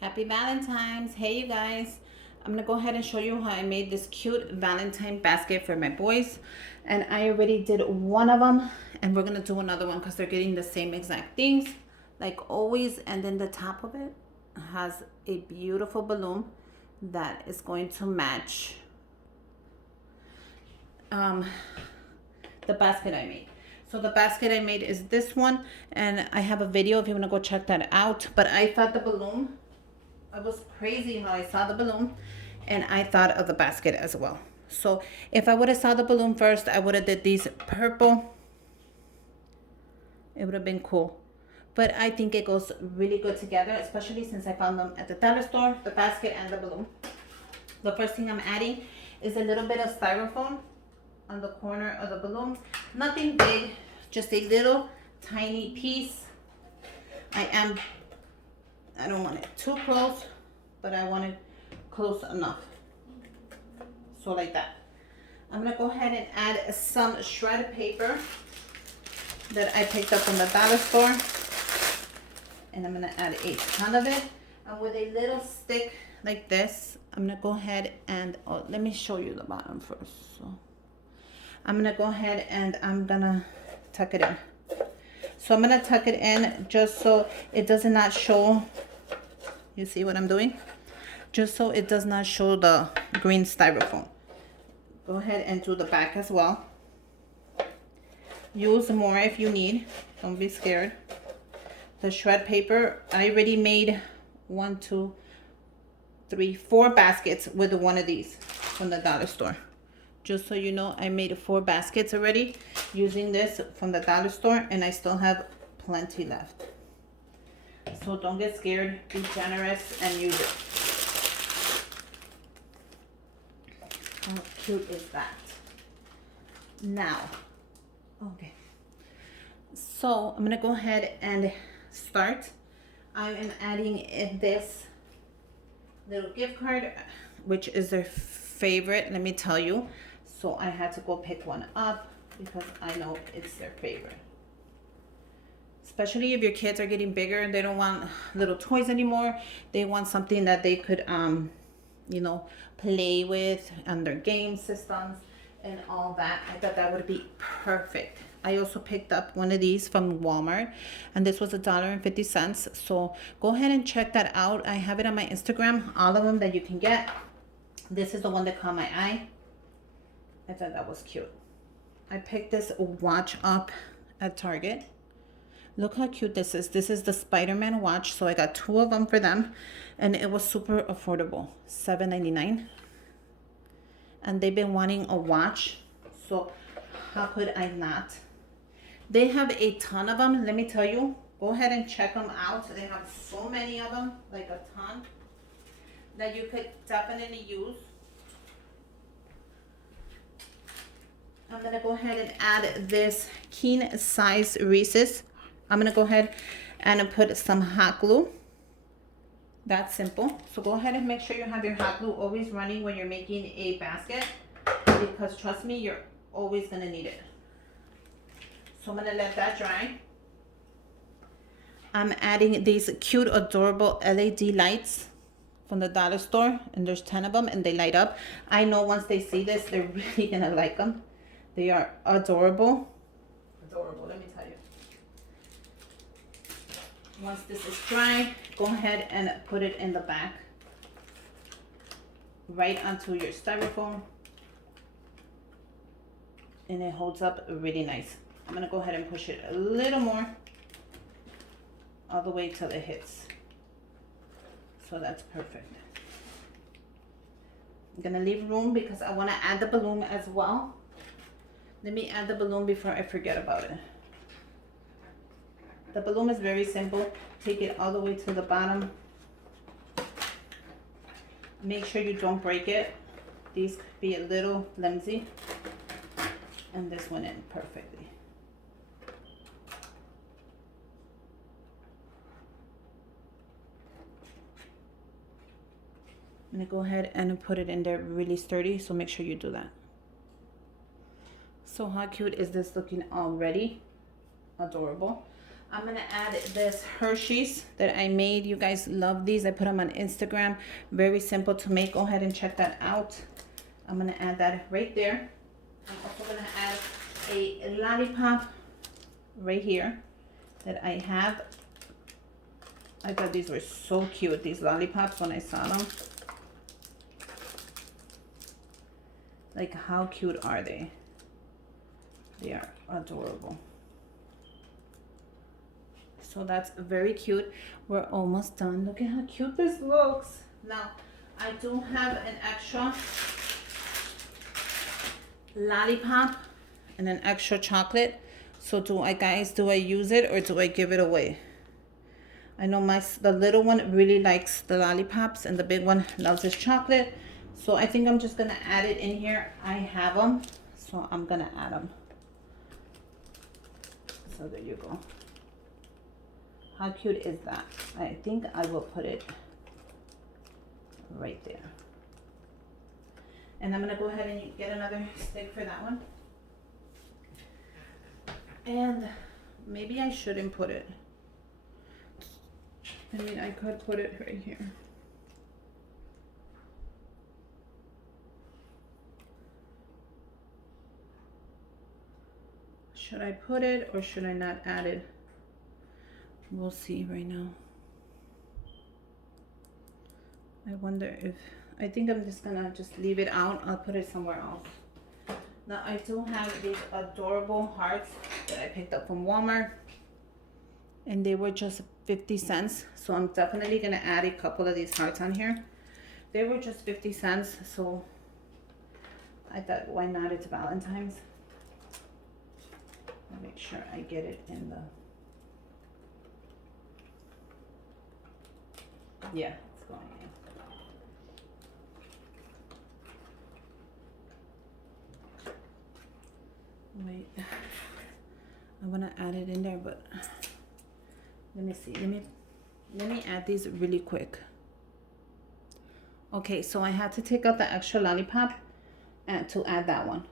Happy Valentine's. Hey, you guys. I'm going to go ahead and show you how I made this cute Valentine basket for my boys. And I already did one of them. And we're going to do another one because they're getting the same exact things. Like always. And then the top of it has a beautiful balloon that is going to match the basket I made. So the basket I made is this one. And I have a video if you want to go check that out. But I thought the balloon... I was crazy how I saw the balloon and I thought of the basket as well. So if I would have saw the balloon first, I would have did these purple. It would have been cool. But I think it goes really good together, especially since I found them at the dollar store, the basket and the balloon. The first thing I'm adding is a little bit of styrofoam on the corner of the balloon. Nothing big, just a little tiny piece. I don't want it too close, but I want it close enough. So like that. I'm gonna go ahead and add some shredded paper that I picked up from the dollar store. And I'm gonna add a ton of it. And with a little stick like this, I'm gonna go ahead and, let me show you the bottom first. So I'm gonna go ahead and I'm gonna tuck it in. So I'm gonna tuck it in just so it does not show, you see what I'm doing? Just so it does not show the green styrofoam. Go ahead and do the back as well. Use more if you need, don't be scared. The shred paper, I already made 1, 2, 3, 4 baskets with one of these from the dollar store. Just so you know, I made 4 baskets already using this from the dollar store, and I still have plenty left. So don't get scared, be generous and use it. How cute is that? Now, okay. So I'm gonna go ahead and start. I am adding in this little gift card, which is their favorite, let me tell you. So I had to go pick one up because I know it's their favorite. Especially if your kids are getting bigger and they don't want little toys anymore. They want something that they could, you know, play with on their game systems and all that. I thought that would be perfect. I also picked up one of these from Walmart, and this was $1.50. So go ahead and check that out. I have it on my Instagram, all of them that you can get. This is the one that caught my eye. I thought that was cute. I picked this watch up at Target. Look how cute this is. This is the Spider-Man watch. So I got 2 of them for them, and it was super affordable, $7.99. And they've been wanting a watch, so how could I not? They have a ton of them, let me tell you. Go ahead and check them out. They have so many of them, like a ton, that you could definitely use. I'm gonna go ahead and add this king size Reese's. I'm gonna go ahead and put some hot glue. That's simple. So go ahead and make sure you have your hot glue always running when you're making a basket, because trust me, you're always gonna need it. So I'm gonna let that dry. I'm adding these cute, adorable LED lights from the dollar store, and there's 10 of them and they light up. I know once they see this, they're really gonna like them. They are adorable. Adorable, let me tell you. Once this is dry, go ahead and put it in the back, right onto your styrofoam, and it holds up really nice. I'm gonna go ahead and push it a little more, all the way till it hits. So that's perfect. I'm gonna leave room because I wanna add the balloon as well. Let me add the balloon before I forget about it. The balloon is very simple. Take it all the way to the bottom. Make sure you don't break it. These could be a little flimsy. And this went in perfectly. I'm gonna go ahead and put it in there really sturdy, so make sure you do that. So how cute is this looking already? Adorable. I'm gonna add this Hershey's that I made. You guys love these. I put them on Instagram. Very simple to make. Go ahead and check that out. I'm gonna add that right there. I'm also gonna add a lollipop right here that I have. I thought these were so cute, these lollipops, when I saw them. Like, how cute are they? They are adorable. So that's very cute. We're almost done. Look at how cute this looks. Now, I do have an extra lollipop and an extra chocolate. So do I use it or do I give it away? I know the little one really likes the lollipops and the big one loves his chocolate. So I think I'm just gonna add it in here. I have them, so I'm gonna add them. So there you go. How cute is that? I think I will put it right there. And I'm gonna go ahead and get another stick for that one. And maybe I shouldn't put it. I mean, I could put it right here. Should I put it or should I not add it? We'll see right now. I wonder if, I think I'm just gonna leave it out. I'll put it somewhere else. Now I do have these adorable hearts that I picked up from Walmart. And they were just 50 cents. So I'm definitely gonna add a couple of these hearts on here. They were just 50 cents. So I thought, why not? It's Valentine's. I'll make sure I get it in the, yeah, it's going in. Wait, I want to add it in there, but let me see. Let me add these really quick. Okay, so I had to take out the extra lollipop and to add that one,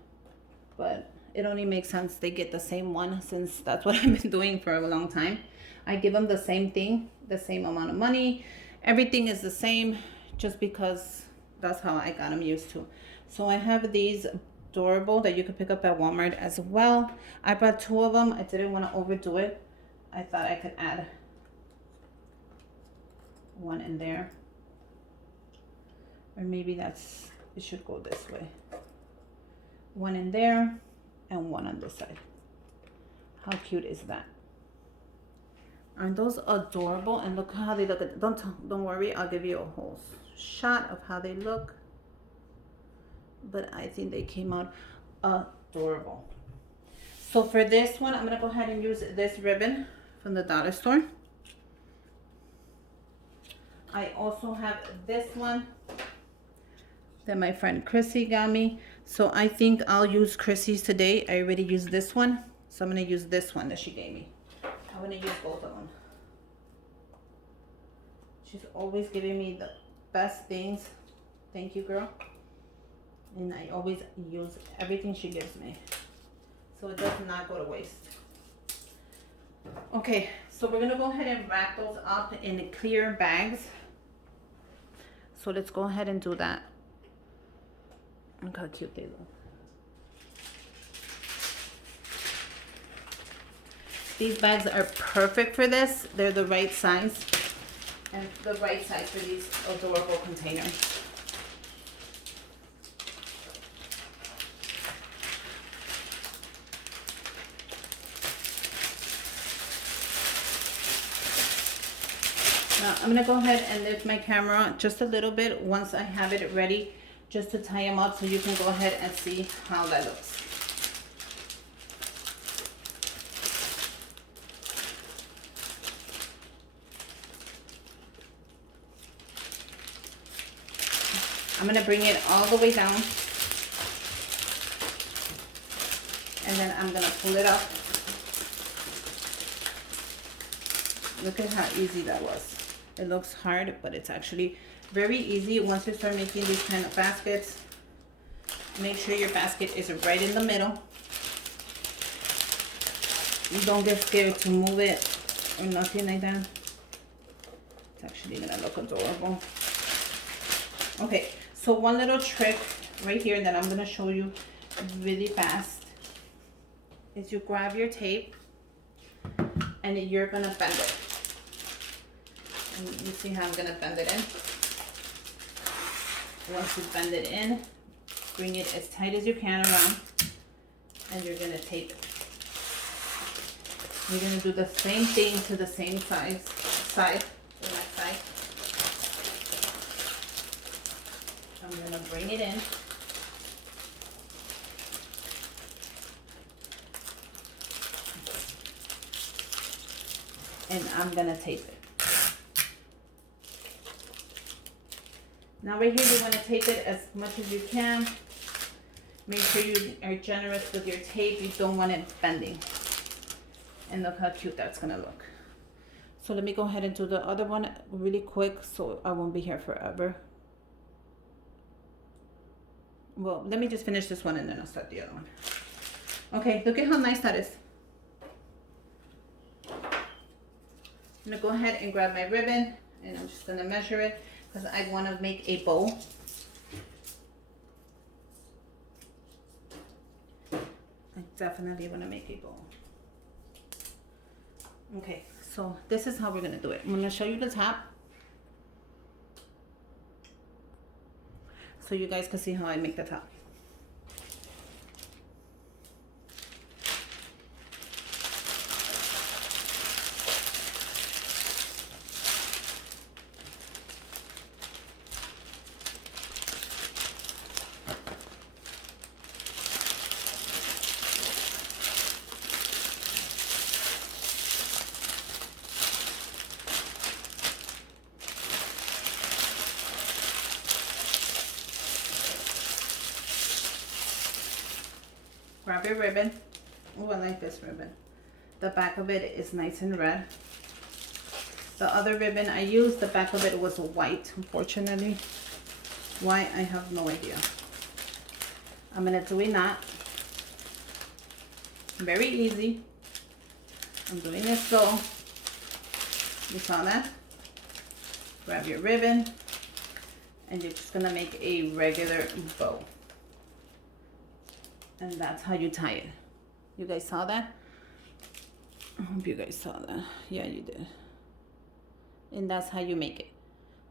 but it only makes sense they get the same one since that's what I've been doing for a long time. I give them the same thing, the same amount of money. Everything is the same just because that's how I got them used to. So I have these adorable that you could pick up at Walmart as well. I bought 2 of them. I didn't want to overdo it. I thought I could add one in there. Or maybe it should go this way. One in there and one on this side. How cute is that? Aren't those adorable? And look how they look. Don't worry, I'll give you a whole shot of how they look. But I think they came out adorable. So for this one, I'm gonna go ahead and use this ribbon from the dollar store. I also have this one that my friend Chrissy got me. So I think I'll use Chrissy's today. I already used this one. So I'm gonna use this one that she gave me. I'm gonna use both of them. She's always giving me the best things. Thank you, girl. And I always use everything she gives me. So it does not go to waste. Okay, so we're gonna go ahead and wrap those up in clear bags. So let's go ahead and do that. Look how cute they look. These bags are perfect for this. They're the right size. And the right size for these adorable containers. Now I'm gonna go ahead and lift my camera just a little bit once I have it ready, just to tie them up so you can go ahead and see how that looks. I'm gonna bring it all the way down, and then I'm gonna pull it up. Look at how easy that was. It looks hard, but it's actually very easy. Once you start making these kind of baskets, make sure your basket is right in the middle. You don't get scared to move it or nothing like that. It's actually gonna look adorable. Okay, so one little trick right here that I'm gonna show you really fast is you grab your tape and you're gonna bend it. And you see how I'm gonna bend it in? Once you bend it in, bring it as tight as you can around, and you're gonna tape it. You're gonna do the same thing to the same side, the next side. I'm gonna bring it in. And I'm gonna tape it. Now right here, you wanna tape it as much as you can. Make sure you are generous with your tape. You don't want it bending. And look how cute that's gonna look. So let me go ahead and do the other one really quick so I won't be here forever. Well, let me just finish this one and then I'll start the other one. Okay, look at how nice that is. I'm gonna go ahead and grab my ribbon and I'm just gonna measure it because I wanna make a bow. I definitely wanna make a bow. Okay, so this is how we're gonna do it. I'm gonna show you the top so you guys can see how I make the top. Grab your ribbon. Oh, I like this ribbon. The back of it is nice and red. The other ribbon I used, the back of it was white, unfortunately. Why, I have no idea. I'm gonna do a knot. Very easy. I'm doing it slow. You saw that? Grab your ribbon and you're just gonna make a regular bow. And that's how you tie it. You guys saw that? I hope you guys saw that. Yeah, you did. And that's how you make it.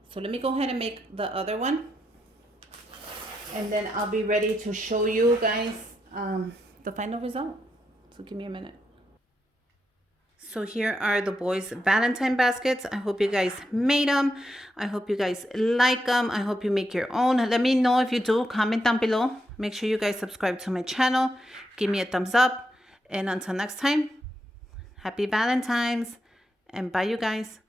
So let me go ahead and make the other one. And then I'll be ready to show you guys the final result. So give me a minute. So here are the boys' Valentine baskets. I hope you guys made them. I hope you guys like them. I hope you make your own. Let me know if you do. Comment down below. Make sure you guys subscribe to my channel. Give me a thumbs up. And until next time, happy Valentine's. And bye, you guys.